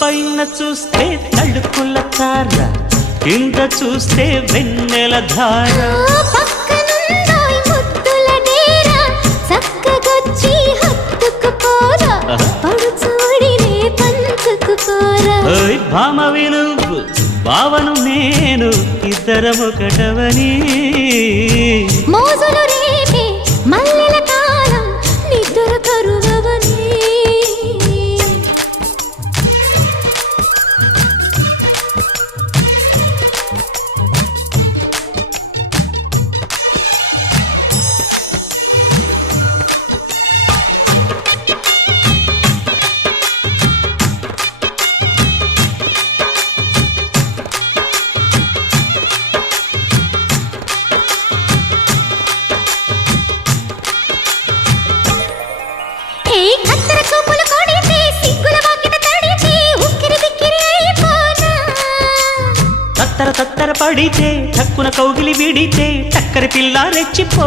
పైన చూస్తే తడుకుల తార, కింద చూస్తే వెన్నెల ధార. పక్కనుందోయ్ ముద్దుల డేరా, చక్కగొచ్చి హత్తుకుపోరా, పడుచూడినే పంచుకుపోరా. ఓయ్ భామ వినువ్వు, భావను నేను, ఇద్దరమొకటవని. మోజులు రేపే మల్లెల కాలం, నిద్ర కరువవని. తత్తర తత్తర పడితే, తక్కున కౌగిలి విడితే, చక్కరి పిల్ల రెచ్చిపో.